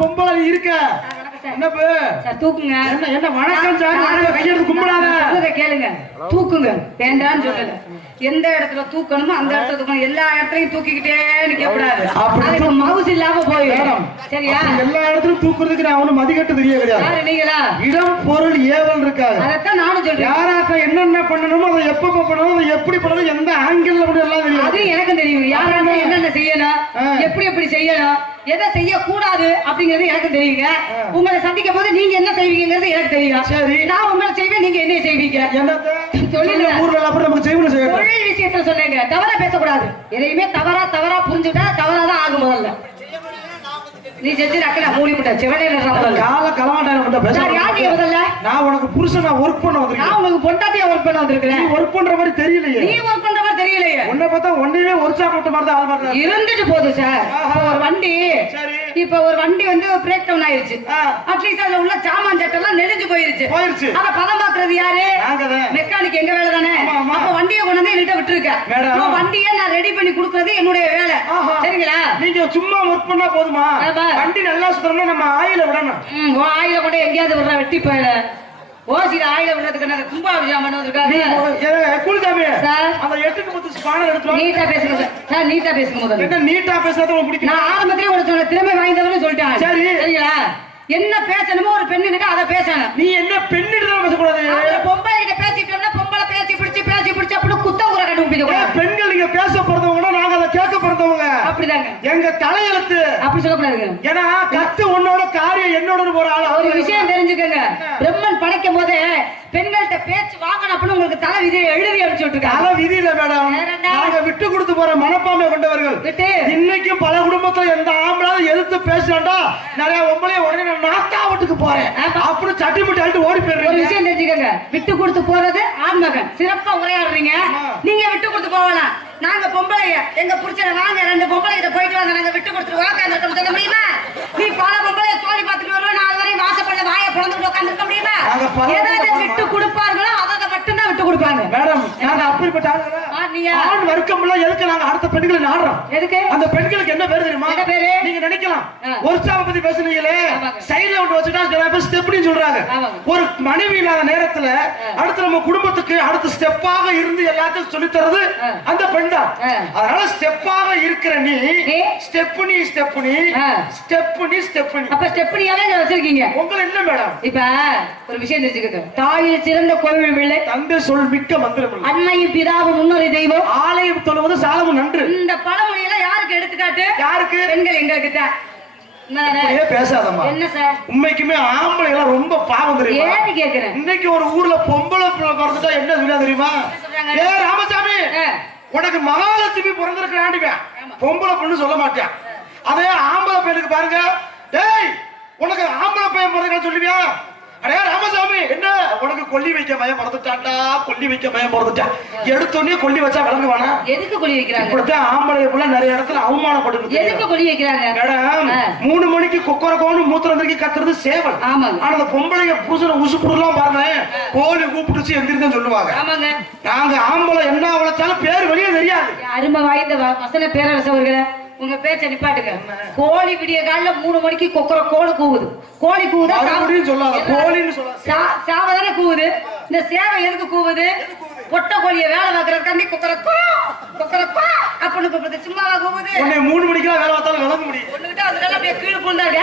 பொம்பளை இருக்க தூக்குங்க. என்ன வணக்கம் சார், கையெடுத்து கும்பிடாத. கேளுங்க, தூக்குங்க. வேண்டான்னு சொல்லல. எந்த இடத்துல தூக்கணுமோ அந்த இடத்துல தூக்கணும். எல்லா இடத்துலயும் தூக்கிக்கிட்டே நிக்க கூடாது. அதுக்கு மவுஸ் இல்லாம போயிடும். சரியா? எல்லா இடத்துலயும் தூக்குறதுக்கு நான் அவனு மதிக்கட்டு தெரிய கிடையாது. நீங்களா இடம் பொருள் ஏவல் இருக்காது. அதைத்தான் நானும் சொல்றேன். யாராட்ட என்னென்ன பண்ணணுமோ அதை எப்ப பண்ணணும், அதை எப்படி பண்ணணும், எந்த ஆங்கிள் எல்லாம் தெரியும். அது எனக்கு தெரியும். யாராட்ட என்னென்ன செய்யணும், எப்படி செய்யணும், எதை செய்யக்கூடாது அப்படிங்கிறது எனக்கு தெரியுங்க. உங்களை சந்திக்கும் போது நீங்க என்ன செய்வீங்கிறது எனக்கு தெரியும். சரி, நான் உங்களை செய்வேன், நீங்க என்ன செய்வீங்க. தொழில் விஷயத்துல சொல்லுங்க, தவறா பேசக்கூடாது. எதையுமே தவறா புரிஞ்சுட்டா தவறாதான் ஆகும். முதல்ல நீ செஞ்சு ரக்கல மூடி முட்டை செவனேல கால கலமாட்டான பேச. முதல்ல நான் உனக்கு புருஷனா ஒர்க் பண்ண வந்திருக்கேன். நான் உங்களுக்கு பொண்டாட்டியா ஒர்க் பண்ண வந்திருக்கேன். நீ ஒர்க் பண்ற மாதிரி தெரியலையே. நீ ஒர்க் பண்ற மாதிரி தெரியலையே. உன்னை பார்த்தா ஒண்ணே ஒரு சாப்பிட்ட மாதிரி தான் ஆள் மாதிரி இருந்துட்டு போகுது சார். ஒரு வண்டி இப்ப ஒரு வண்டி வந்து பிரேக் டவுன் ஆயிருச்சு. அட்லீஸ்ட் அதுல உள்ள சாமான் சட்டெல்லாம் நெளிஞ்சு போயிருச்சு. அத பதம் பாக்குறது யாரு? மெக்கானிக். எங்க வேலை தானே. அப்ப வண்டியை கொண்டு வந்து என்கிட்ட விட்டுருக்க. வண்டியை நான் ரெடி பண்ணி கொடுக்கறது என்னுடைய வேலை. சரிங்களா? நீங்க சும்மா ஒர்க் பண்ணா போதுமா? வண்டி நல்லா சுத்தணும்னா நம்ம ஆயில விடணும். ஆயில கூட எங்கேயாவது விடுற வெட்டி போயிட ஓசில ஆயில விடுறதுக்கு நான் கும்பாபிஷேகம் பண்ண வந்திருக்காங்க. குளிதாமே அந்த 8 10 ஸ்பானர் எடுத்து நீட்டா பேசுங்க சார். நீட்டா பேசுங்க. முதல்ல என்ன நீட்டா பேசுறது உங்களுக்கு பிடிக்கும்? நான் ஆரம்பத்திலே ஒரு சொல்ல திறமை வாய்ந்தவன்னு சொல்லிட்டேன். சரி, சரிங்களா? என்ன பேசணுமோ ஒரு பெண்ணுகிட்ட அதை பேசணும். நீ என்ன பெண்ணிட்ட பேசக்கூடாது. பொம்பளை கிட்ட பேசிட்டோம்னா பொம்பளை பேசி பிடிச்சு அப்படி குத்த ஊரை கண்டுபிடிக்க. பெண்கள் நீங்க பேச பிறந்தவங்க, நாங்க அதை கேட்க பிறந்தவங்க. அப்படிதாங்க எங்க தலையெழுத்து. அப்படி சொல்லக்கூடாதுங்க. ஏன்னா கத்து உன்னோட காரியம் என்னோட போற ஆள். ஒரு விஷயம் தெரிஞ்சுக்கங்க, பிரம்மன் படைக்கும் போதே பெண்கள்கிட்ட பேச்சு வாங்கணும் அப்படின்னு உங்களுக்கு தலை விதியை எழுதி அடிச்சு விட்டுருக்காங்க. தலை விதி இல்ல மேடம், நாங்க விட்டு கொடுத்து போற மனப்பான்மை கொண்டவர்கள். இன்னைக்கும் பல குடும்பத்துல எந்த ஆம்பளாவது எதிர்த்து பேசுறாண்டா நிறைய ஒம்பளைய உடனே நான் நாக்கா வீட்டுக்கு போறேன் அப்படி சட்டி முட்டி அழுட்டு ஓடி போயிடுறேன். ஒரு விஷயம் தெரிஞ்சுக்கங்க, விட்டு கொடுத்து போறது ஆண்மகன். சிறப்பா உரையாடுறீங்க. நீங்க விட்டு கொடுத்து போகலாம். நாங்க பொம்பளைய எங்க புடிச்ச வாங்க 2 பொம்பளைகிட்ட போயிட்டு வாங்க, நாங்க விட்டு கொடுத்துட்டு உட்கார்ந்து சொல்ல முடியுமா? நீ பல பொம்பளைய தோழி பார்த்துட்டு வருவா, 4 வரையும் வாசப்பட வாயை பிளந்துட்டு உட்கார்ந்து முடியுமா? ஏதாவது விட்டு கொடுப்பார்களோ அதை மட்டும்தான் விட்டு கொடுப்பாங்க. மேடம் நாங்க அப்படிப்பட்ட ஆண் வர்க்கம் எதுக்கு நாங்க அடுத்த பெண்களை நாடுறோம்? எதுக்கு? அந்த பெண்களுக்கு என்ன பேரு தெரியுமா? நீங்க நினைக்கலாம் ஒருசாவை பத்தி பேசுனீங்களே, சைடுல விட்டு வச்சுட்டா ஸ்டெப்னு சொல்றாங்க. ஒரு மனைவி இல்லாத நேரத்துல அடுத்து நம்ம குடும்பத்துக்கு அடுத்த ஸ்டெப்பாக இருந்து எல்லாத்தையும் சொல்லி தரது அந்த பெண் தான். அதனால ஸ்டெப்பாக இருக்கிற நீ ஸ்டெப்னி ஸ்டெப்னி ஸ்டெப்னி ஸ்டெப்னி அப்ப ஸ்டெப்னியாவே வச்சிருக்கீங்க. உங்களை என்ன மேடம்? இப்ப ஒரு விஷயம் தெரிஞ்சுக்கங்க, தாயில் சிறந்த கோவில் பிள்ளை, தந்தை சொல் மிக்க மந்திரம், அன்னையும் பிதாவும் முன்னொரு தெய்வம், ஆலயம் தொழுவது சாலமும் நன்று. இந்த பழமொழியில யாருக்கு எடுத்துக்காட்டு? யாருக்கு? பெண்கள் எங்களுக்கு தான். பேசாதம்மா. என்ன சார் உண்மைக்குமே ஆம்பளை எல்லாம் ரொம்ப பாவம் தெரியுமா? ஏன்னு கேக்குறேன். இன்னைக்கு ஒரு ஊர்ல பொம்பளை பிறந்துட்டா என்ன சொல்ல தெரியுமா? ஏ ராமசாமி, உனக்கு மகாலட்சுமி பிறந்திருக்கிறாண்டிவேன், பொம்பளை பொண்ணு சொல்ல மாட்டேன். அதே ஆம்பளை பையனுக்கு பாருங்க, டேய் உனக்கு ஆம்பளை பையன் பிறந்திருக்கான்னு சொல்லுவியா? அடே ராமசாமி, என்ன உனக்கு கொல்லி வைக்க பயம் பிறந்துட்டான்டா, கொல்லி வைக்க பயம் பிறந்துட்டான். எடுத்தோடனே கொல்லி வச்சா விளங்குவானா? எதுக்கு கொல்லி வைக்கிறாங்க? இப்படித்தான் ஆம்பளை புள்ள நிறைய இடத்துல அவமானப்படுது. எதுக்கு கொல்லி வைக்கிறாங்க? மேடம் 3 மணிக்கு கொக்கரக்கோன்னு மூத்திரம் தூக்கி கத்துறது சேவல். ஆனா அந்த பொம்பளைங்க புருஷனை உசுப்புடுலாம் பாருங்க, கோழி கூப்பிட்டுச்சு எந்திரிதான் சொல்லுவாங்க. நாங்க ஆம்பளை என்ன வளர்த்தாலும் பேர் வெளியே தெரியாது. அருமை வாய்ந்த வசன பேரரசவர்களே, உங்க பேச்ச நிப்பாட்டுங்க. கோழி விடிய காலைல 3 மணிக்கு கொக்கர கோழி கூவுது. கோழி கூவுதா? சாவதானே கூவுது. இந்த சேவை எதுக்கு கூவுது? பொட்டை கோழிய வேலை பார்க்கறதுக்காண்டி கொக்கரக்கோ கொக்கரக்கோ அப்படின்னு சும்மாவா கூவுது? 3 மணிக்கு வேலை பார்த்தாலும் விளங்க முடியும். ஒண்ணுகிட்ட அதனால அப்படியே கீழே புண்டாங்க.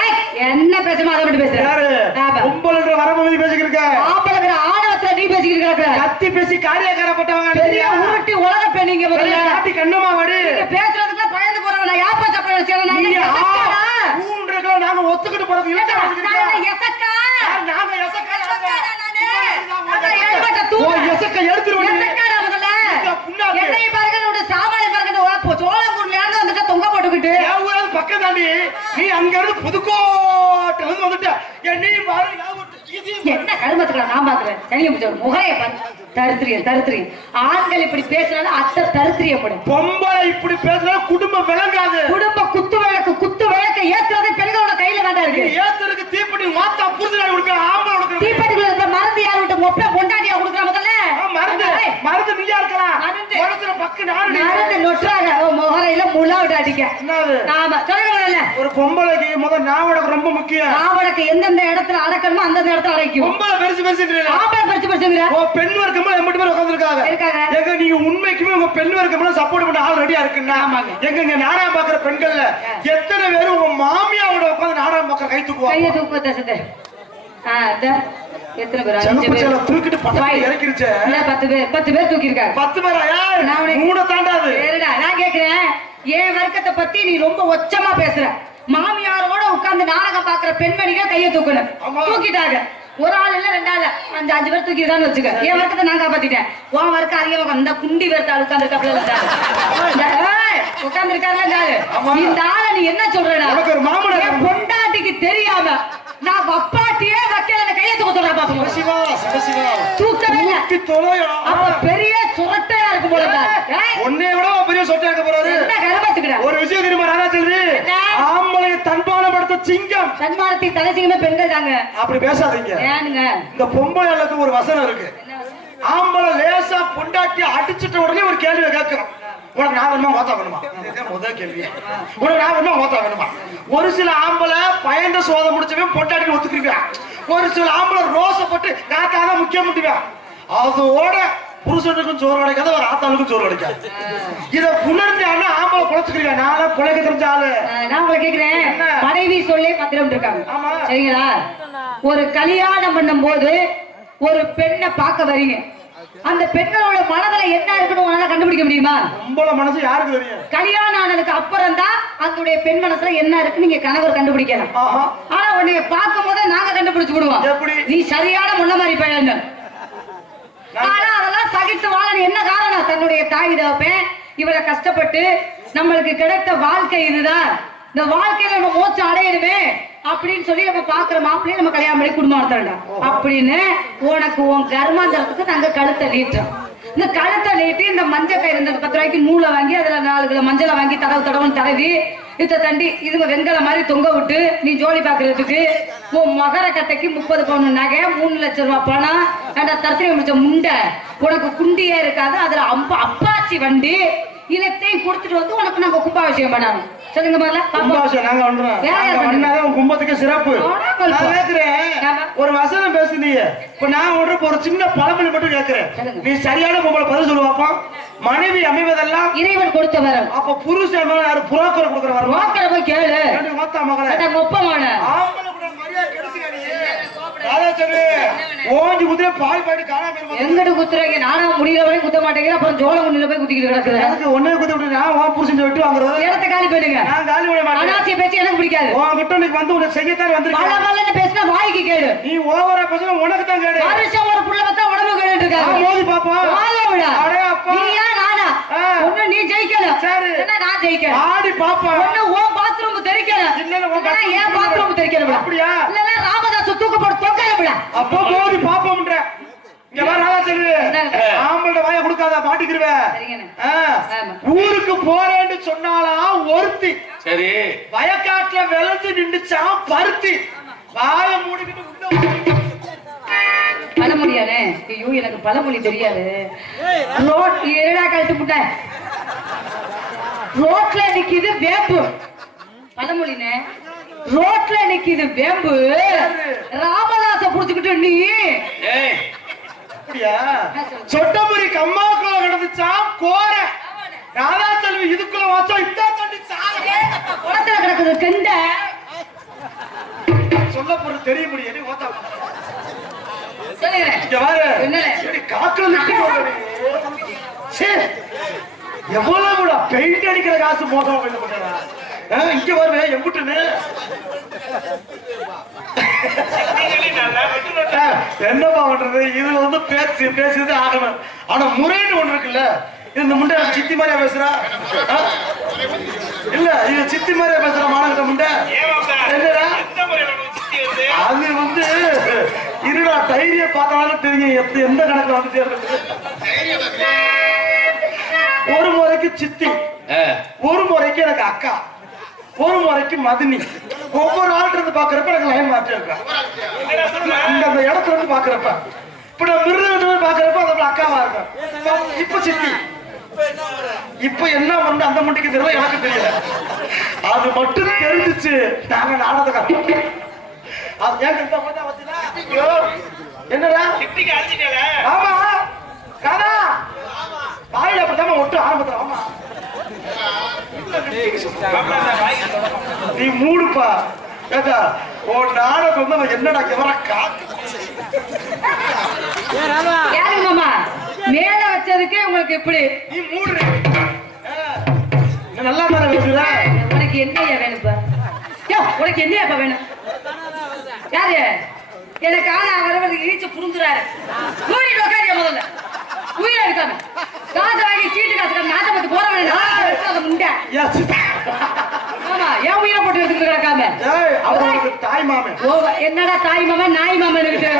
என்ன பேசுமா அதை மட்டும் பேசுறேன். பொம்பளை வரம்பு பேசிக்கிருக்க, ஆம்பளை ஆணவத்துல நீ பேசிக்கிட்டு கத்தி பேசி காரியக்காரப்பட்டவங்க பெரிய உருட்டி உலக பெண்ணிங்க காட்டி கண்ணமா வடி பேசுறதுக்கு பயந்து போறவங்க. நான் யாப்பா சப்பா நாங்க ஒத்துக்கிட்டு போறது இல்ல. பக்கம் தாண்டி நீ அங்க இருந்து புதுக்கோட்டை வந்துட்ட. என்ன கருமத்துக்கு நான் பாக்குறேன். முகரைய தருத்திரியம் ஆண்கள் இப்படி பேசினாலும் அத்தை தருத்திரியப்படும். பொம்பளை இப்படி பேசினாலும் குடும்பம் விளங்காது. குடும்ப குத்து விளக்கு ஏத்துறது பெண்களோட கையில வேண்டாம் இருக்கு. ஏத்துறதுக்கு தீப்பெட்டி மாத்தா புரிஞ்சு கொடுக்க, ஆம்பளை கொடுக்க. தீப்பெட்டிக்குள்ள இருக்க மருந்து யார் விட்டு மொப்ப பொண்டாட்டியா கொடுக்குற முதல்ல மருந்து மருந்து நீயா இருக்கலாம். மருந்துல பக்கு நாடு நொற்றாக முகரையில முலாவிட்டு அடிக்க. ஆமா சொல்லுங்க. ஒரு பொம்பளைக்கு முதல் நாவடக்கு ரொம்ப முக்கியம். நாவடக்கு எந்தெந்த இடத்துல அடக்கணுமோ அந்தந்த இடத்துல அடைக்கும். பொம்பளை பெருசு பெருசு ஆம்பளை பெருசு பெருசுங்கிற பெண் வர்க்கமா எம்பிட்டு பேர் உட்காந்துருக்காங்க. எங்க நீங்க உண்மைக்குமே உங்க பெண் வர்க்கம்லாம் சப்போர்ட் பண்ண ஆள் ரெடியா இருக்குன்னா எங்க நாடகம் பாக்குற பெண்கள்ல எத்தனை பேர் உங்க மாமியாவோட உட்காந்து நாடகம் பாக்குற கை தூக்குவாங்க? கையை தூக்குவத எத்தனை பேர்? 5 பேர் தூக்கிட்டு பட்டாய் இறக்கிருச்சு. 10 பேர் தூக்கி இருக்காங்க. 10 பேரா? நான் மூணு தாண்டாது. சரிடா, நான் கேக்குறேன், என் வர்க்கத்தை பத்தி நீ ரொம்ப ஒச்சமா பேசுற. மாமியாரோட உட்கார்ந்து நாடகம் பாக்குற பெண்மணிகள் கையை தூக்கணும். தூக்கிட்டாங்க. ஒரு ஆள் இல்ல 2 ஆள் 5 பேர் தூக்கிட்டான்னு வச்சுக்க. என் வர்க்கத்தை நான் காப்பாத்திட்டேன். உன் வர்க்கம் அதிகமா இந்த குண்டி வர்த்தாள் உட்கார்ந்து உட்கார்ந்து இருக்காரு. இந்த ஆளை நீ என்ன சொல்றா? பொண்டாட்டிக்கு தெரியாம நான் வப்பாட்டியே வைக்கல கையை தூக்க சொல்றேன். பெரிய சுரட்டையா இருக்கு போல. ஒன்னே விட பெரிய சொட்டையா இருக்க போறாரு. ஒரு விஷயம் தெரியுமா ராஜாச்செல்வி? ஆம்பளை தன்மானப்படுத்த சிங்கம். தன்மானத்தை தலை சிங்கமே பெண்கள் தாங்க. அப்படி பேசாதீங்க. ஏனுங்க? இந்த பொம்பளைகளுக்கு ஒரு வசனம் இருக்கு. ஆம்பளை லேசா பொண்டாட்டி அடிச்சிட்ட உடனே ஒரு கேள்வி கேட்கிறோம். உனக்கு நான் வேணுமா ஓத்தா வேணுமா? முதல் கேள்வி. உனக்கு நான் வேணுமா ஓத்தா வேணுமா? ஒரு சில ஆம்பளை பயந்த சோத முடிச்சவன் பொண்டாட்டி ஒத்துக்குருவான். ஒரு சில ஆம்பளை ரோசப்பட்டு காக்காக முக்கியம் முட்டுவான். அதோட புருஷனுக்கும் சோறு கிடைக்காது, ஒரு ஆத்தாளுக்கும் சோறு கிடைக்காது. இத புணர்ந்தான்னா ஆம்பளை பொழைச்சுக்கிறீங்க. நாள பொழைக்க தெரிஞ்ச ஆளு. நான் உங்களை கேக்குறேன், மனைவி சொல்லே பத்திரம் இருக்காங்க சரிங்களா? ஒரு கல்யாணம் பண்ணும் போது ஒரு பெண்ணை பார்க்க வரீங்க. அந்த பெண்ணோட மனதுல என்ன இருக்குன்னு உங்களால கண்டுபிடிக்க முடியுமா? உங்களோட மனசு யாருக்கு தெரியும்? கல்யாணம் ஆனதுக்கு அப்புறம் தான் அதனுடைய பெண் மனசுல என்ன இருக்கு நீங்க கணவர் கண்டுபிடிக்கலாம். ஆனா உன்னைய பார்க்கும் போதே நாங்க கண்டுபிடிச்சு விடுவோம். நீ சரியான முன்ன மாதிரி பையன். ஆனா அதெல்லாம் சகித்து வாழ என்ன காரணம்? தன்னுடைய தாய் தகப்பன் இவளை கஷ்டப்பட்டு நம்மளுக்கு கிடைத்த வாழ்க்கை இதுதான், இந்த வாழ்க்கையில நம்ம மோட்சம் அடையணுமே அப்படின்னு சொல்லி நம்ம பாக்குற மாப்பிள்ளைய நம்ம கல்யாணம் பண்ணி குடும்பம் நடத்தலாம் அப்படின்னு உனக்கு உன் கர்மாந்தரத்துக்கு நாங்க கழுத்தை நீட்டோம். இந்த கழுத்தை நீட்டி இந்த மஞ்சள் கயிறு இந்த 10 ரூபாய்க்கு நூலை வாங்கி அதுல 4 கிலோ மஞ்சளை வாங்கி தடவுன்னு தடவி இத தண்டி இதுங்க வெங்கல மாதிரி தொங்க விட்டு நீ ஜோலி பாக்குறதுக்கு உன் மகர கட்டைக்கு 30 பவுன் நகை 3 லட்சம் ரூபாய் பணம் தரத்திரி முடிச்ச முண்டை உனக்கு குண்டியே இருக்காது. அதுல அப்பாச்சி வண்டி இனத்தையும் கொடுத்துட்டு வந்து உனக்கு நாங்க கும்பாபிஷேகம் பண்ணாங்க. சொல்லுங்க முதல்ல. கும்பாபிஷேகம் நாங்க பண்றோம். கும்பத்துக்கு சிறப்பு. ஒரு வசனம் பேசுனீங்க. இப்ப நான் ஒரு சின்ன பழமொழி மட்டும் கேட்கிறேன். நீ சரியான பொம்பளை பதில் சொல்லுவாப்பா. மனைவி அமைவதெல்லாம் இறைவன் கொடுத்த வரம். அப்ப புருஷன் யாரு புரோக்கர் கொடுக்குற வரம்? புரோக்கரை போய் கேளு. மொத்த மகளே ஒப்பமான எங்கிட்ட குத்துறாங்க. நானா முடியல வரைக்கும் குத்த மாட்டேங்கிற. அப்புறம் ஜோல முன்னில போய் குத்திக்கிட்டு கிடக்குது. ஒன்னே குத்தி விட்டு புருஷன் விட்டு வாங்குறது. இடத்த காலி பண்ணுங்க. நான் காலி விட மாட்டேன். அனாவசிய பேச்சு எனக்கு பிடிக்காது. உன்கிட்ட இன்னைக்கு வந்து உன்னை செய்யத்தான் வந்திருக்கேன். பல பேசினா வாய்க்கு கேடு. நீ ஓவரா பேசினா உனக்கு தான் கேடு. வருஷம் ஒரு புள்ள வந்தா உடம்பு கேடு இருக்காங்க. மோதி பாப்பா. வாழ விட. அடே அப்பா. நீயா நானா? ஒண்ணு நீ ஜெயிக்கணும். சரி. என்ன நான் ஜெயிக்கணும். ஆடி பாப்பா. ஒண்ணு உன் பாத்ரூம் தெரிக்கணும். இல்ல உன் ஏன் பாத்ரூம் தெரிக்கணும். அப்படியா? இல்ல ராமதாஸ் தூக்கு போட்டு தொங்கல விட. அப்போ மோதி பாப்போம்ன்ற. இங்க வா ராஜாச்செல்வி. ஆம்பளோட வாயை கொடுக்காத மாட்டிக்கிருவ. ஊருக்கு போறேன்னு சொன்னாலா ஒருத்தி. சரி. வயக்காட்டுல விளைஞ்சு நின்னுச்சா பருத்தி. வாயை மூடிக்கிட்டு உள்ள பழமொழியானே. ஐயோ எனக்கு பழமொழி தெரியாது. ரோட் ஏடா கழட்டு முட்டை. ரோட்ல நிக்குது வேம்பு. பழமொழினே. ரோட்ல நிக்குது வேம்பு. ராமதாச புடிச்சுக்கிட்டு நீ சொட்டமுறி கம்மாக்குள்ள கிடந்துச்சா கோர. ராதாச்செல்வி இதுக்குள்ள வச்சா இத்தான் கண்டிச்சா. குளத்துல கிடக்குது கெண்ட. சொல்ல போற தெரிய முடியாது. ஓத்தா சொல்லுங்க. இங்க பாரு. என்னடா காக்குல நிக்குது. சரி. எவ்வளவுடா பெயிண்ட் அடிக்கிற காசு மோசமா போயிட்டு போறா. இங்க வருவே எம்புட்டுன்னு. என்னப்பா பண்றது? இது வந்து பேசுறது ஆகணும். ஆனா முறைன்னு ஒண்ணு இருக்குல்ல. இந்த முண்டை சித்தி மாதிரியா பேசுறா? இல்ல இது சித்தி மாதிரியா பேசுற மானகிட்ட முண்டை. என்னடா அது வந்து இருடா தைரிய பார்த்தாலும் தெரியும் எந்த கணக்குல வந்து. ஒரு முறைக்கு சித்தி, ஒரு முறைக்கு எனக்கு அக்கா, ஒரு முறைக்கு மதினி. ஒவ்வொரு ஆள்கிட்ட இருந்து பாக்குறப்ப எனக்கு லைன் மாற்றி இருக்கேன். அந்த இடத்துல இருந்து பாக்குறப்ப இப்ப நான் மிருதம் பாக்குறப்ப அது அக்காவா இருக்கும். இப்ப சித்தி இப்ப என்ன பண்ண அந்த முண்டிக்கு தெரியல, எனக்கு தெரியல. அது மட்டும் தெரிஞ்சிச்சு நாங்க நாடகம். அது ஏன் என்னடா சித்திக்கு அடிச்சிட்டே? ஆமா கதா வாயில அப்படிதான் ஒட்டு ஆரம்பத்துல. ஆமா நீ மூடுப்பா ஏதா உன் நாடகம் வந்து என்னடா எவரா காக்கு மாமா மேல வச்சதுக்கு உங்களுக்கு எப்படி? நீ மூடு நல்லா தானே பேசுற. உனக்கு என்னையா வேணுப்பா? உனக்கு என்னையாப்பா வேணும்? யாரு எனக்கு ஆனா வரவது இழிச்சு புரிஞ்சுறாரு. மூடிட்டு உட்காரியா முதல்ல உயிரை எடுக்காம காசு வாங்கி சீட்டு காசு நாட்டை பத்தி போறவன் முண்டை. ஆமா ஏன் உயிரை போட்டு எடுத்துட்டு கிடக்காம தாய் மாமன். ஓ என்னடா தாய் மாமன் நாய் மாமன் இருக்கு.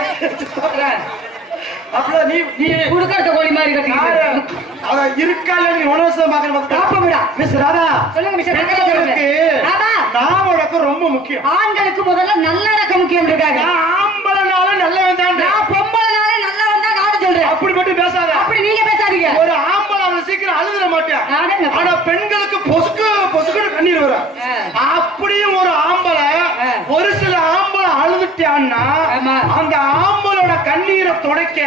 அப்பதான் நீ நீ குடுக்கறத கோழி மாதிரி கட்டிக்கிட்டு அத இருக்கால நீ உணவசம் பாக்குற பாப்பா மிஸ் ராதா சொல்லுங்க மிஸ்டர். நாவடக்கம் ரொம்ப முக்கியம். ஆண்களுக்கு முதல்ல நல்லடக்கம் முக்கியம் இருக்காங்க. ஆம்பளனாலும் நல்லவன் தான். நான் பொம்பளனாலே நல்லவன் தான் நானும் சொல்றேன். அப்படி மட்டும் பேசாத. அப்படி நீங்க பேசாதீங்க. ஒரு ஆம்பளை அவன் சீக்கிரம் அழுதுற மாட்டேன். ஆனா பெண்களுக்கு பொசுக்கு பொசுக்குன்னு கண்ணீர் வரும். அப்படியும் ஒரு ஆம்பளை ஒரு சில ஆம்பளை அழுதுட்டான்னா அந்த ஆம்பளோட கண்ணீரை துடைக்க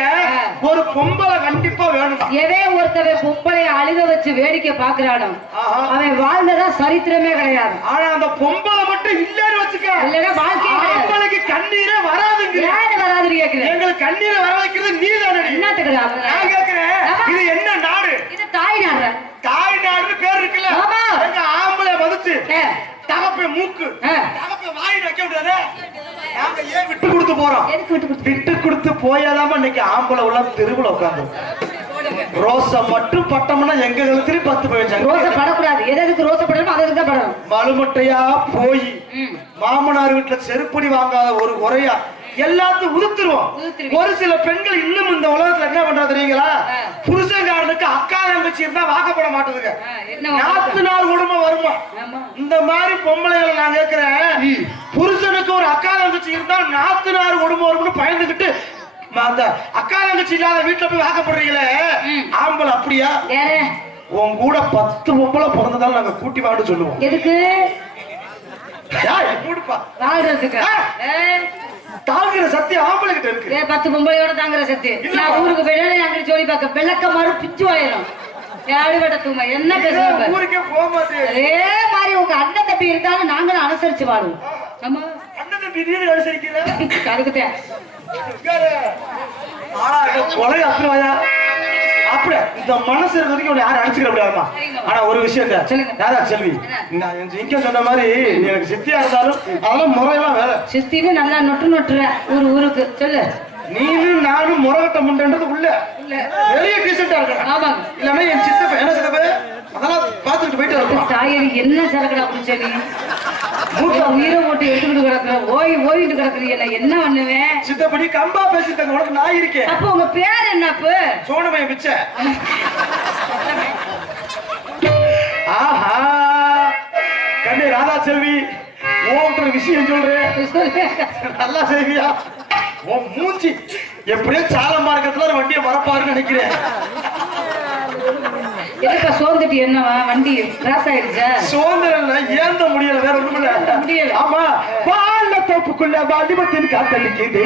ஒரு பொம்பளை கண்டிப்பா வேணும். எதே ஒருத்தவன் பொம்பளைய அழுக வச்சு வேடிக்கை பாக்குறானோ அவன் வாழ்ந்ததா சரித்திரமே கிடையாது. ஆனா அந்த பொம்பளை மட்டும் இல்லன்னு வச்சுக்க, இல்லன்னா வாழ்க்கை ஆம்பளைக்கு கண்ணீரே வராதுங்க. ஏன் வராதுன்னு கேக்குறேன். எங்களுக்கு கண்ணீரை வர வைக்கிறது நீ தானே. என்னத்துக்கு நான் கேக்குறேன், இது என்ன நாடு? இது தாய் நாடு. தாய் நாடுன்னு பேர் இருக்குல்ல. எங்க ஆம்பளை மதிச்சு தகப்ப மூக்கு தகப்ப வாய் வைக்க விடாதே. நாங்க ஏன் விட்டு கொடுத்து போறோம்? விட்டு கொடுத்து போயாதாம இன்னைக்கு ஆம்பளை உள்ள தெருவுல உட்காந்து ரோசை மட்டும் பட்டம்னா எங்க கழுத்திலும் 10 போயிடுச்சாங்க. ரோசை படக்கூடாது. எதுக்கு ரோசை படணும் அதுக்கு தான் படணும். மலுமட்டையா போய் மாமனார் வீட்டுல செருப்படி வாங்காத ஒரு குறையா எல்லாத்தையும் உதுத்துருவோம். ஒரு சில பெண்கள் இன்னும் இந்த உலகத்துல என்ன பண்றது தெரியுங்களா? புருஷன்காரனுக்கு அக்கா தங்கச்சி இருந்தா வாக்கப்பட மாட்டேதுங்க. நாத்து நாள் குடும்பம் வருமா? இந்த மாதிரி பொம்பளைகளை நான் கேட்கிறேன், புருஷனுக்கு ஒரு அக்கா தங்கச்சி இருந்தா நாத்து நாள் குடும்பம் வரும்னு பயந்துகிட்டு அந்த அக்கா தங்கச்சி இல்லாத வீட்டுல போய் வாக்கப்படுறீங்களே ஆம்பளை அப்படியா? உன் கூட 10 பொம்பளை பிறந்ததால நாங்க கூட்டி வாடு சொல்லுவோம். எதுக்கு? தாங்குற சக்தி ஆம்பளை கிட்ட இருக்கு. 10 பொம்பளையோட தாங்குற சக்தி. நான் ஊருக்கு போய் சொல்லி பார்க்க வெள்ளக்க மாறு பிச்சு ஆயிரும். என்ன பேசுறாங்க? ஊருக்கே போக மாட்டேன். அதே மாதிரி உங்க அண்ணன் தம்பி இருந்தாலும் நாங்களும் அனுசரிச்சு வாழுவோம். ஆமா அண்ணன் தம்பி நீங்க அனுசரிக்கல அதுக்குதான் கொலை அப்புறமாயா அப்படி இந்த மனசு இருக்கிறதுக்கு யாரும் அடிச்சுக்க முடியாதுமா. ஆனா ஒரு விஷயம் ராதா செல்வி, நான் இங்க சொன்ன மாதிரி நீ எனக்கு சித்தியா இருந்தாலும் அதெல்லாம் முறையெல்லாம் வேலை. சித்தின்னு நல்லா நொட்டுற ஊருக்கு சொல்லு. நீனும் நானும் முறகட்ட முண்டன்றது உள்ள வெளியே டீசெண்டா இருக்கணும். ஆமா இல்லாம என் சித்தப்ப என்ன சித்தப்ப அதெல்லாம் பாத்துட்டு போயிட்டு வரலாம். தாயரி என்ன சரக்கடா குடிச்ச நீ? உயிரை ஓட்டு எடுத்துக்கிட்டு கிடக்குற ஓய்விட்டு கிடக்குறீங்க. என்ன பண்ணுவேன்? சித்தப்படி கம்பா பேசிட்டாங்க. உனக்கு நான் இருக்கேன். அப்ப உங்க பேர் என்ன? சோனமய பிச்ச. ஆஹா கண்ணே ராதா செல்வி, ஓன்ற விஷயம் சொல்றேன் நல்லா செய்வியா? உன் மூஞ்சி எப்படியோ சால மார்க்கத்துல வண்டியை வரப்பாருன்னு நினைக்கிறேன். எதுக்கா சோர்ந்துட்டு? என்னவா வண்டி கிராஸ் ஆயிடுச்சா? சோர்ந்துல ஏந்த முடியல, வேற ஒண்ணுமில்ல முடியல. ஆமா பால்ல தோப்புக்குள்ள வடிவத்தின் காத்தளிக்குது.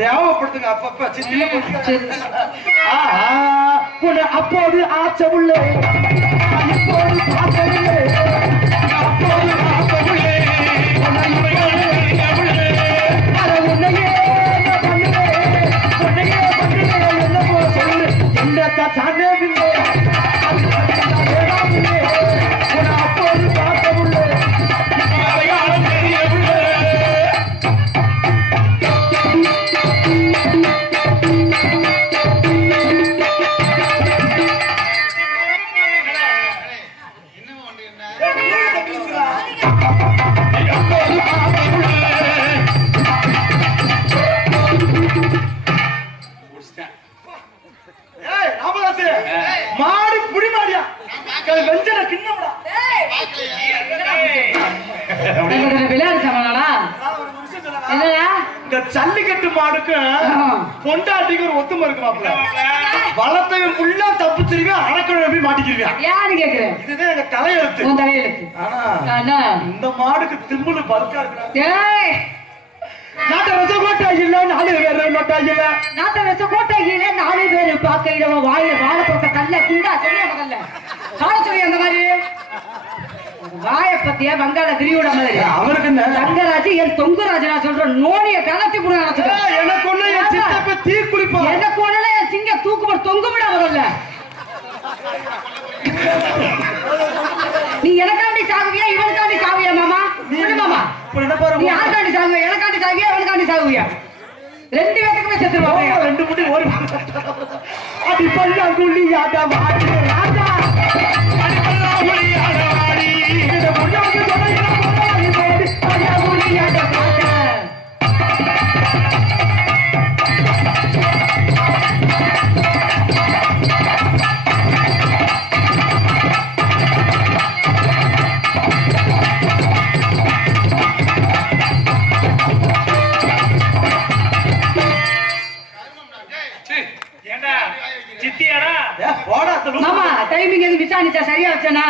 தேவப்படுத்துங்க அப்பப்ப சித்தில அப்போது ஆச்சவுள்ள இப்போது ஆச்சவுள்ள அப்போது ஆச்சவுள்ள உன்னையே என்னமோ சொல்லு என்னத்த சாண்டவில்லை அப்போது ஆச்சவுள்ள ஜல்லிக்கட்டு மாடுக்கும் பொண்டாட்டிக்கு ஒரு ஒத்துமை இருக்கு மாப்பிள்ள. வளர்த்தவன் ஃபுல்லா தப்பிச்சிருக்க அடக்கணும் எப்படி மாட்டிக்கிறீங்க? யாரு கேக்குறேன்? இதுதான் எங்க தலையெழுத்து. உன் தலையெழுத்து. ஆனா இந்த மாடுக்கு திம்புல பல்கா இருக்கு. டேய் நாட்ட ரசகோட்டை இல்ல 4 பேர் நோட்டா இல்ல. நாட்ட ரசகோட்டை இல்ல 4 பேர் பாக்கையில வாயில வாழை போட்ட கல்ல குண்டா சொல்லிய முதல்ல. கால சொல்லி அந்த மாதிரி வாய பத்தியா வங்காள விரிவுட மாதிரி. அவருக்கு என்ன தங்கராஜ் என் தொங்குராஜ் நான் சொல்றேன். நோனிய கலத்தி புடுங்க நினைச்சது. எனக்கு ஒண்ணு என் சித்தப்ப தீ குளிப்பா. எனக்கு ஒண்ணு என் சிங்க தூக்கு போட்டு தொங்கு விட முதல்ல. நீ எனக்காண்டி சாகுவியா இவனுக்காண்டி சாகுவியா மாமா? சொல்லு மாமா. நீ யாருக்காண்டி சாகுவியா? எனக்காண்டி சாகுவியா இவனுக்காண்டி சாகுவியா? 2 பேத்துக்குமே செத்துருவாங்க. 2 முடி ஒரு அடி பல்லா குள்ளி ஆடா வாடி ராஜா அடி பல்லா குள்ளி ஆடா வாடி இந்த முன்னாடி சொல்லுங்க போடாதே போடி பல்லா குள்ளி ஆடா வாடி. மாமா டைமிங் எது விசாரிச்சா சரியா வச்சனா?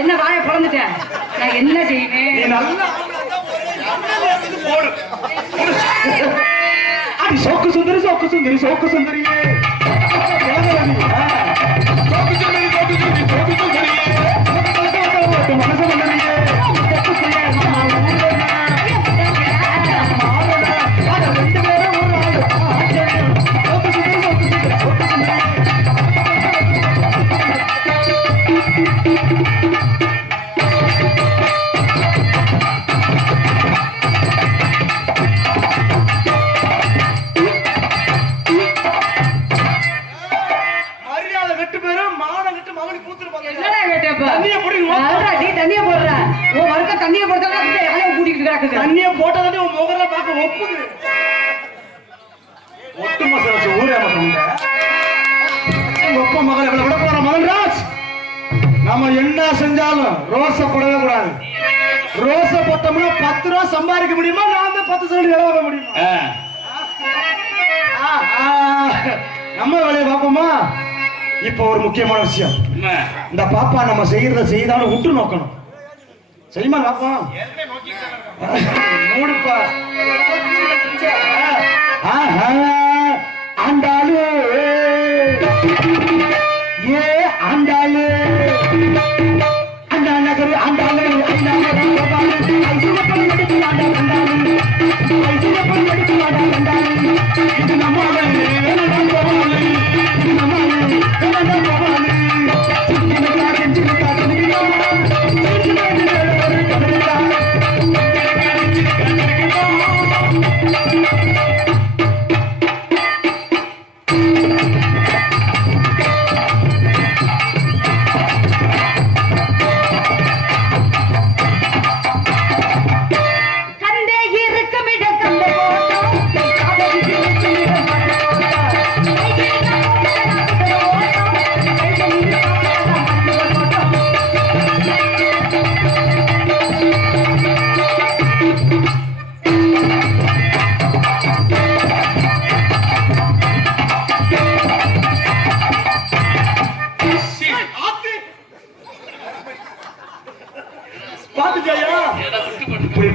என்ன வாயை பிறந்துட்டேன் நான் என்ன செய்வேன்? சோக்கு சுந்தரி சோக்கு சுந்தரி சோக்கு சுந்தரியே மனசு மன்னரியே தண்ணிய போட்டதே உன் முகர்ல பார்க்க ஒப்புது. ஒட்டுமா சார் ஊரே ஒப்ப மகள் விட போற மகன்ராஜ். நம்ம என்ன செஞ்சாலும் ரோச போடவே கூடாது. ரோச போட்டோம்னா 10 ரூபா சம்பாதிக்க முடியுமா? நான் 10 சொல்லி இழவாக முடியுமா? நம்ம வேலையை பார்ப்போமா? இப்ப ஒரு முக்கியமான விஷயம். இந்த பாப்பா நம்ம செய்யறத செய்தாலும் உற்று நோக்கணும். செய்யுமா பாப்போம்? மூடுப்பா. ஆண்டாளு ஏ ஆண்டாளு அண்ணா நகர் ஆண்டாளு இது நம்ம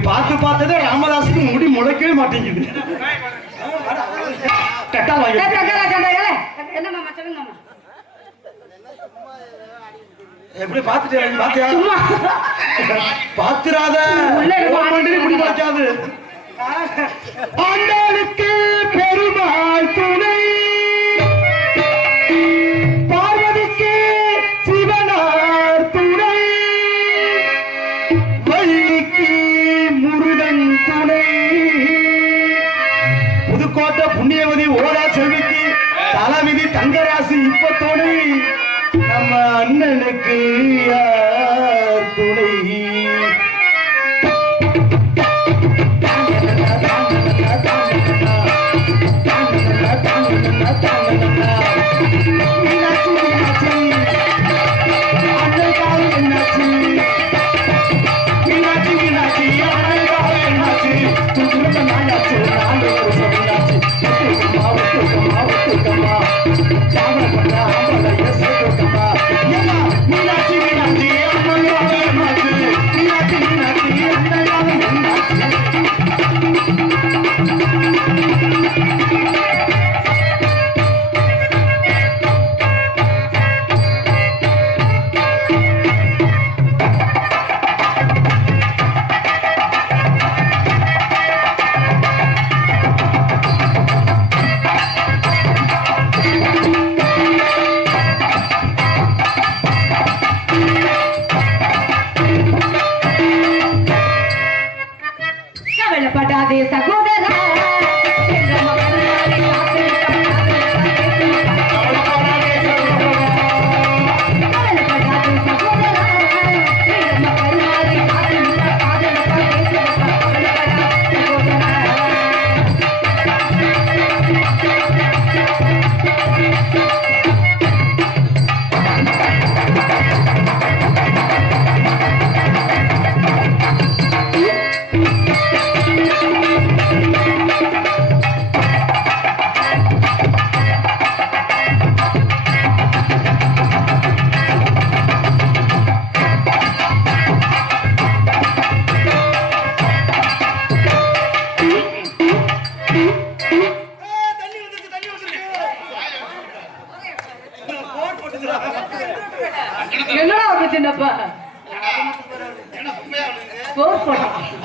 பார்த்து பார்த்ததே ராமதாஸுக்கு முடி முளைக்கவே மாட்டேங்குது. எப்படி பாத்துறாத முடி முளைக்காது. ஆண்டாளுக்கு பெருமாள் துணை, பார்வதிக்கு சிவனார் துணை, வள்ளிக்கு முருகன் துணை, புதுக்கோட்டை புண்ணியவதி ஓடா செல்விக்கு தலைவிதி தங்கராசி இப்ப துணை, நம்ம அண்ணனுக்கு யார் துணை? மீனாட்சி மீனாட்சி அண்ணன் என்னாச்சு?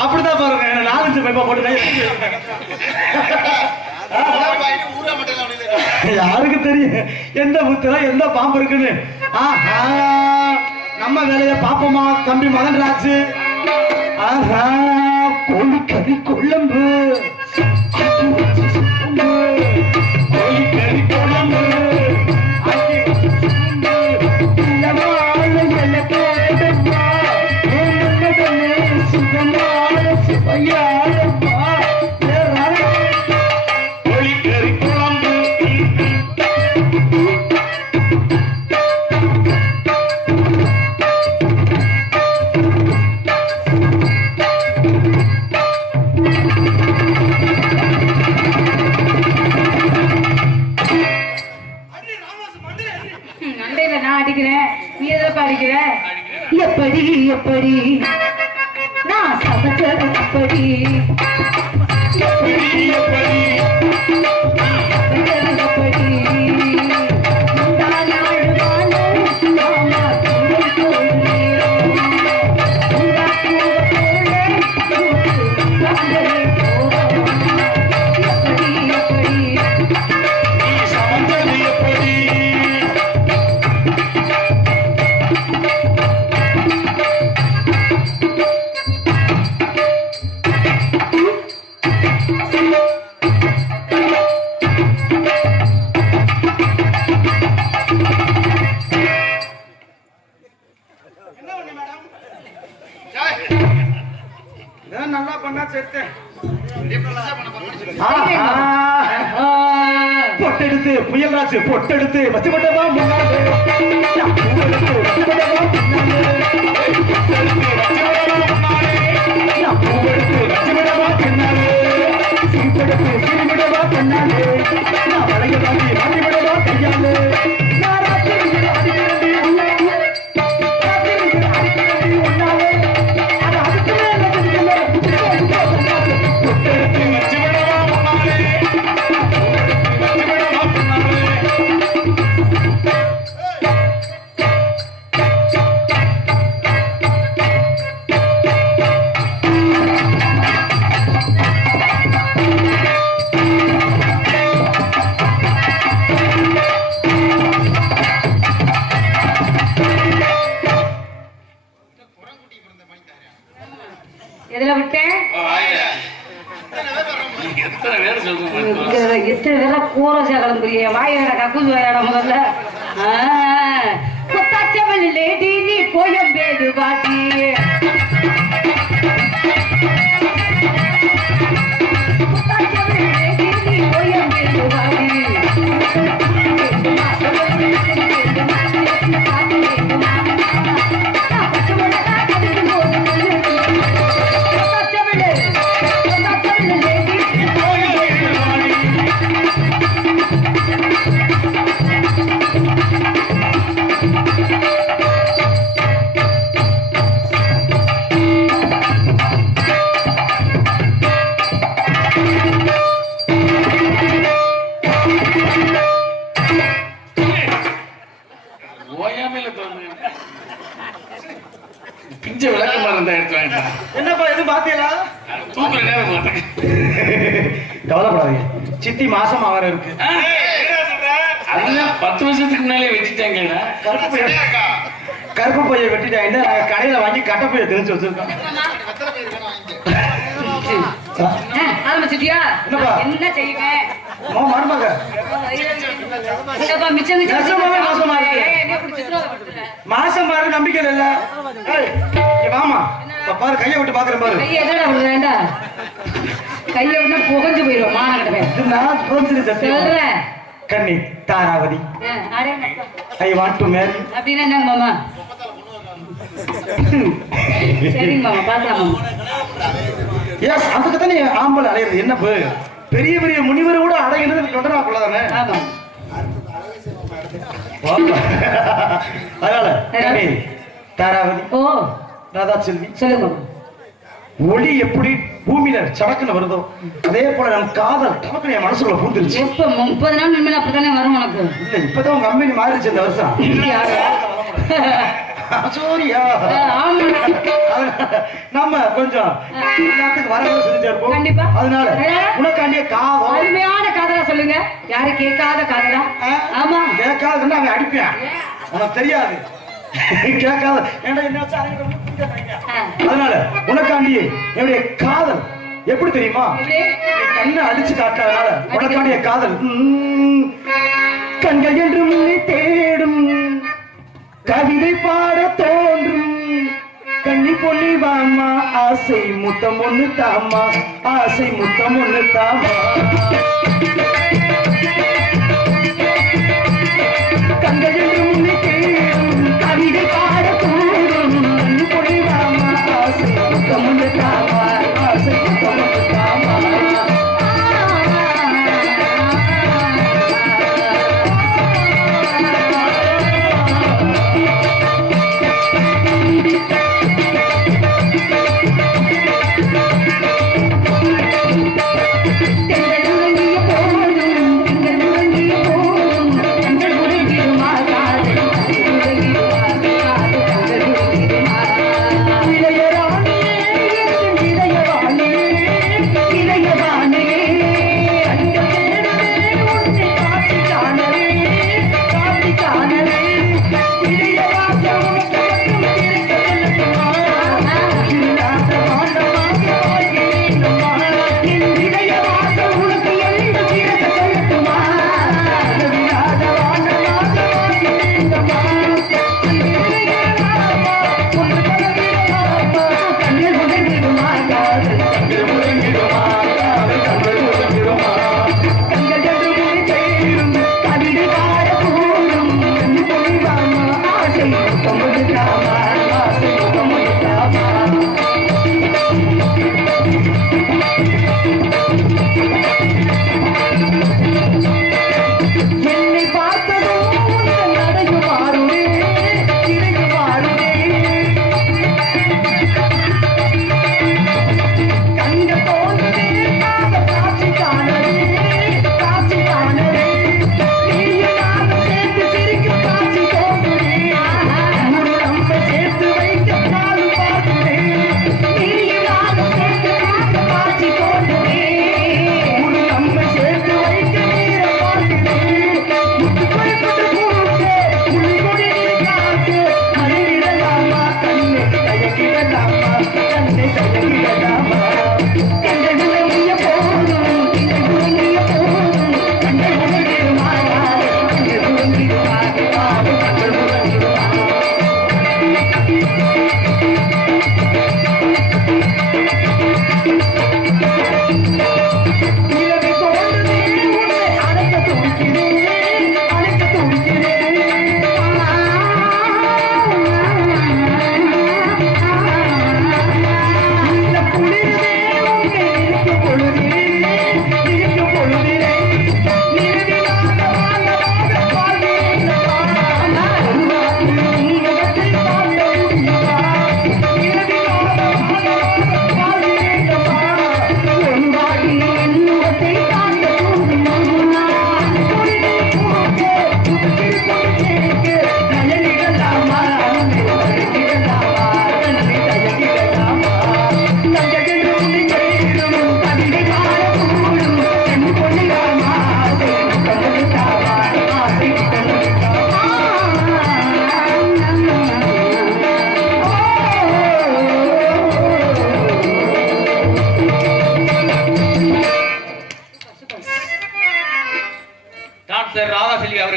அப்படிதான் பாருங்க 4-5 பைப்பா போட்டு யாருக்கு தெரியும் எந்த புத்துல எந்த பாம்பு இருக்குன்னு. நம்ம வேலையை பாப்போமா தம்பி மதன் ராஜு. கோழிக்கறி கொள்ளம்பு கோழிக்கறி கொள்ளம்பு எப்படி எப்படி நான் சமைச்சது எப்படி எப்படி எப்படி நல்லா பண்ணா சேர்த்தேன். பொட்டெடுத்து புயல்ராஜு பொட்டெடுத்து வச்சு கொண்டவா முன்னாடி எதுல விட்டேன்? எத்தனை பேர கூரசா கிளம்புறிய வாயில கக்குது வாயாட முதல்ல கொத்தாச்சவள் லேடி நீ கோயம்பேடு பாட்டி கொத்தாச்சவள் லேடி நீ கோயம்பேடு பாட்டி பாத்தீங்களா? கவலைப்படாதீங்க, சித்தி மாசம் ஆவர இருக்கு. 10 வருஷத்துக்கு முன்னாலே வச்சுட்டாங்க. கருப்பு பைய வெட்டிட்டாங்க, கடையில வாங்கி கட்ட பைய தெரிஞ்சு வச்சிருக்கோம். ஆரம்பிச்சிட்டியா? என்ன செய்வேன் மருமக மாசம் பாரு, நம்பிக்கை இல்ல. வாமா பாரு, கையை விட்டு பாக்குறேன் பாரு. கையை விட்டு புகஞ்சு போயிடும். கண்ணி தாராவதி, ஐ வாண்ட் டு மேரி. அப்படின்னா என்னங்க மாமா? சரிங்க மாமா, பாக்கலாம். எஸ், அதுக்கு தானே ஆம்பளை அலையிறது. என்ன பெரிய பெரிய முனிவர் கூட அடையிறது தொண்டனாக்குள்ள தானே. அதனால கண்ணி தாராவதி, ஓ ராதா செல்வி, சொல்லுங்க. ஒளி எப்படி பூமியில சடக்குன்னு வருதோ அதே போல நம்ம காதல் டமக்குன்னு என் மனசுக்குள்ள பூந்துருச்சு. எப்ப 30 நாள் முன்னாடி அப்படித்தானே வரும் உனக்கு? இல்ல, இப்பதான் உங்க கம்பெனி மாறிடுச்சு இந்த வருஷம். நம்ம கொஞ்சம் வரவே செஞ்சிருப்போம். கண்டிப்பா. அதனால உனக்காண்டிய காதல், அருமையான காதலா சொல்லுங்க. யாரு கேட்காத காதலா? ஆமா, கேட்காதுன்னா அவன் அடிப்பேன், உனக்கு தெரியாது. கேட்காத அதனால உனக்காண்டி என்னுடைய காதல் எப்படி தெரியுமா? கண்ணை அடிச்சு காட்டாதனால உனக்காண்டிய காதல். கண்கள் என்று முன்னே தேடும், கவிதை பாட தோன்றும், கண்ணி பொன்னி வாமா, ஆசை முத்தம் ஒண்ணு தாமா, ஆசை முத்தம் ஒண்ணு தாமா. கண்கள் என்று முன்னே தேடும், கவிதை பாட தோன்றும், கண்ணி பொன்னி வாமா, ஆசை முத்தம் ஒண்ணு தாமா, ஆசை முத்தம் ஒண்ணு தாமா. போதும்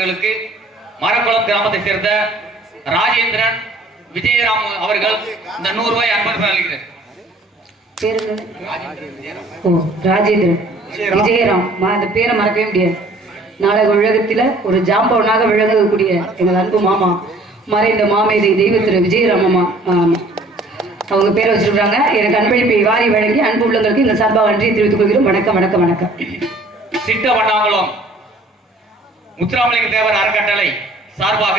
அவர்களுக்கு மரக்குளம் கிராமத்தை சேர்ந்த ராஜேந்திரன் விஜயராம் அவர்கள் இந்த 100 ரூபாய் அன்பளிப்பாக அளிக்கிறார். ராஜேந்திரன் விஜயராம் அந்த பேரை மறக்கவே முடியாது. நாடக உலகத்துல ஒரு ஜாம்பவனாக விளங்கக்கூடிய எங்கள் அன்பு மாமா மறைந்த மாமேதை தெய்வத்திரு விஜயராம் மாமா அவங்க பேரை வச்சிருக்காங்க. எனக்கு அன்பளிப்பை வாரி வழங்கி அன்பு உள்ளங்களுக்கு இந்த சார்பாக நன்றியை தெரிவித்துக் கொள்கிறோம். வணக்கம் வணக்கம் வணக்கம். சிட்ட வண்ணாங்குளம் முத்துராமலிங்க தேவர் அறக்கட்டளை சார்பாக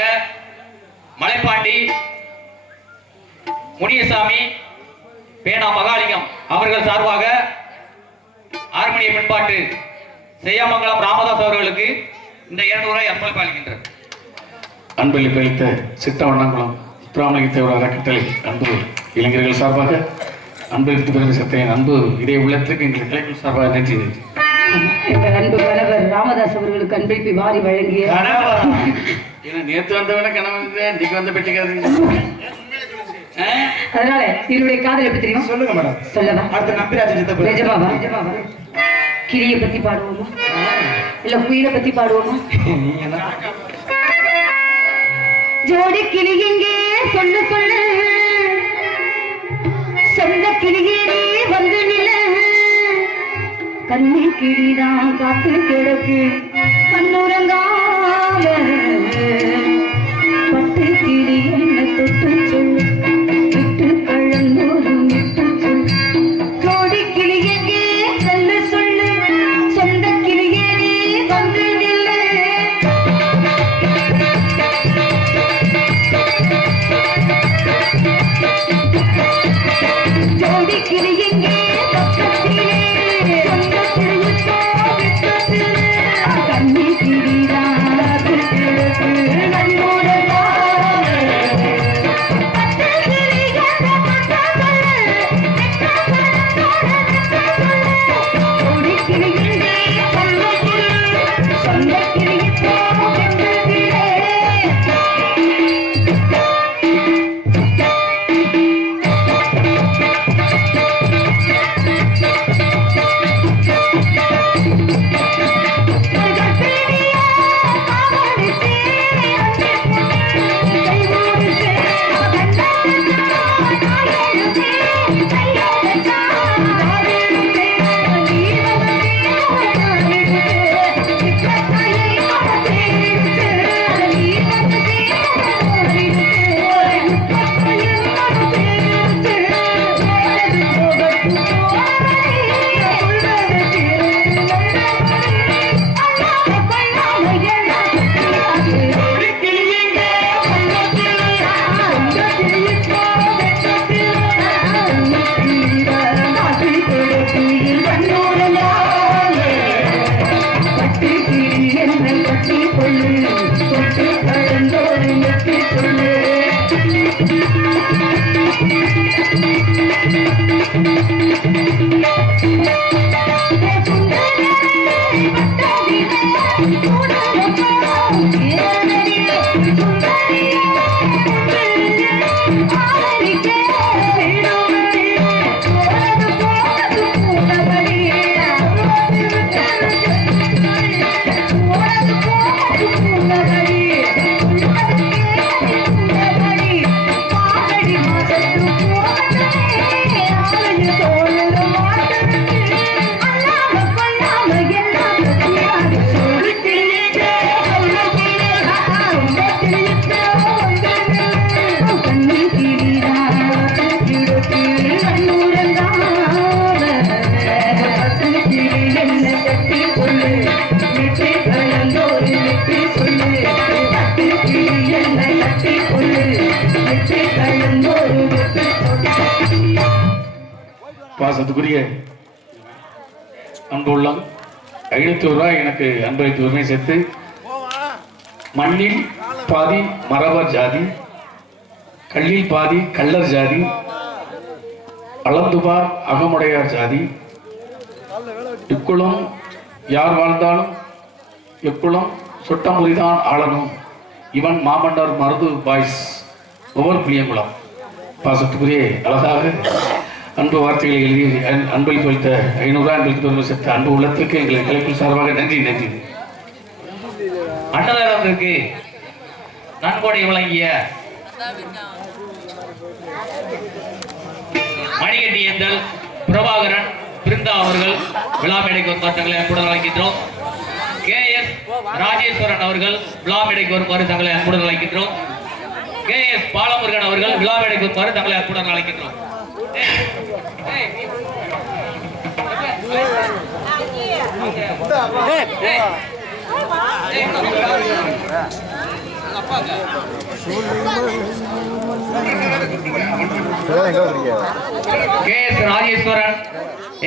மலைப்பாண்டி முனியசாமி பேனா மகாலிங்கம் அவர்கள் சார்பாக ஆர்மணிய பின்பாட்டு செய்யாமங்கலம் ராமதாஸ் அவர்களுக்கு இந்த 200 ரூபாய் அன்பளிப்பு அளிக்கின்றார். அன்பளிப்பு அளித்த சித்தவண்ணாங்குளம் முத்துராமலிங்க தேவர் அறக்கட்டளை அன்பு இளைஞர்கள் சார்பாக அன்பளிப்பு பெருமை சத்தையின் அன்பு இதே உள்ளத்திற்கு எங்கள் கலைஞர்கள் சார்பாக நன்றி நன்றி. எங்கள் அன்பு கணவர் ராமதாஸ் அவர்களுக்கு அன்பளிப்பை வாரி வழங்கிய நேற்று வந்தவன கணவன் இன்னைக்கு வந்து பெட்டிக்காது. அதனால என்னுடைய காதல் எப்படி தெரியும்? சொல்லுங்க மேடம். சொல்லவா? அடுத்து நம்பிராஜன் சித்தப்பா. நிஜமாவா? கிளியை பத்தி பாடுவோமா இல்ல குயிலை பத்தி பாடுவோமா? ஜோடி கிளி எங்கே சொல்லு சொல்லு, சொந்த கிளியே நீ வந்து நில, கண்ணி கிளிதான் காத்து கிடக்கு கண்ணுறங்காம, பட்டு கிளி என்ன தொட்டு சொல்லு, விட்டு கழந்தோடு விட்டு சொல்லு. ஜோடி கிளி எங்கே சொல்லு சொல்லு, சொந்த கிளியே நீ வந்து நில. ஜோடி கிளி எங்கே பக்கத்திலே, சொந்த கிளி பக்கத்திலே, கண்ணி கிளிதான் காத்து கிடக்கு கண்ணுறங்காம, பட்டு கிளி என்ன தொட்டு சொல்லு, விட்டு கழந்தோடு விட்டு சொல்லு. ஜோடி கிளி எங்கே சொல்லு சொல்லு, சொந்த கிளி பக்கத்திலே. பாசத்துக்குரிய அன்பு உள்ளம் 500 ரூபாய் எனக்கு அன்பளித்து உரிமை சேர்த்து, மண்ணில் பாதி மறவர் ஜாதி, கல்லில் பாதி கள்ளர் ஜாதி, அளந்துபார் அகமுடையார் ஜாதி, இக்குளம் யார் வாழ்ந்தாலும் எக்குளம் சுட்டமுறிதான் ஆளணும், இவன் மாமன்னர் மருது பாய்ஸ் ஒவ்வொரு புளியங்குளம். பாசத்துக்குரிய அழகாக அன்பு வார்த்தைகளை எழுதி அன்பளிப்பு அளித்த 500 ரூபாய் அன்பளித்து சேர்த்த அன்பு உள்ளத்திற்கு எங்களை கலைக்குள் சார்பாக நன்றி நன்றி. அன்னதானத்திற்கு நன்கொடை வழங்கிய மணிகண்டியந்தல் பிரபாகரன் பிருந்தா அவர்கள் விழா மேடைக்கு வருமாறு தங்களை அன்புடன் அழைக்கின்றோம். KS ராஜேஸ்வரன் அவர்கள் விழா மேடைக்கு வருமாறு தங்களை அன்புடன் அழைக்கின்றோம். KS பாலமுருகன் அவர்கள் விழா மேடைக்கு வருமாறு தங்களை அன்புடன் அழைக்கின்றோம். KS ராஜேஸ்வரன்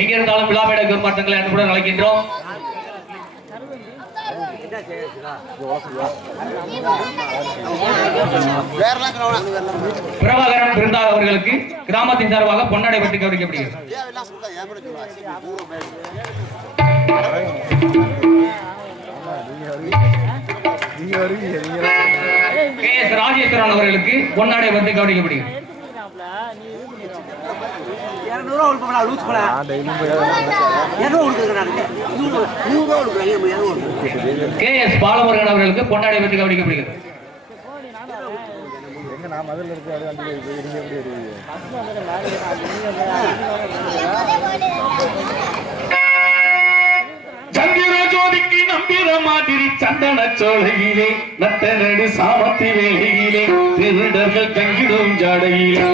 எங்கிருந்தாலும் விழா மேடைக்கு வருமாறு தங்களை அன்புடன் அழைக்கின்றோம். பிரபாகரன் பிருந்தா அவர்களுக்கு கிராமத்தின் சார்பாக பொன்னாடை பற்றி கௌரவிக்கப்படுகிறது. KS ராஜேஸ்வரன் அவர்களுக்கு பொன்னாடை பற்றி கௌரவிக்கப்படுகிறது. KS பாலமுருகன் அவர்களுக்கு பொன்னாடை பற்றி கௌரவிக்கப்படுகிறது. சந்திரஜோதிக்கு நம்பிர மாதிரி சந்தன சோலையிலே நத்தனடு சாமத்தி வேலையிலே திருடர்கள் தங்கிடும் ஜாடையிலே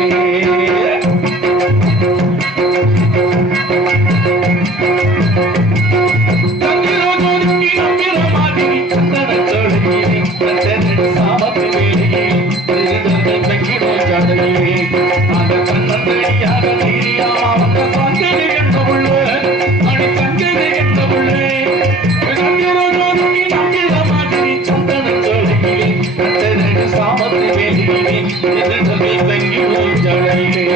சந்திரஜோதிக்கு நம்பிர மாதிரி சந்தன சோலையிலே நத்தனடு சாமத்தி வேலையிலே திருடர்கள் தங்கிடும் ஜாடையிலே அந்த கண்ணந்தடியாக நீரியாமா வந்த சாந்தது என்ற உள்ள அடி தங்கது என்ற உள்ள சாமத்தி வேலையிலே தங்கிடும் ஜாடையிலே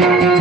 Thank you.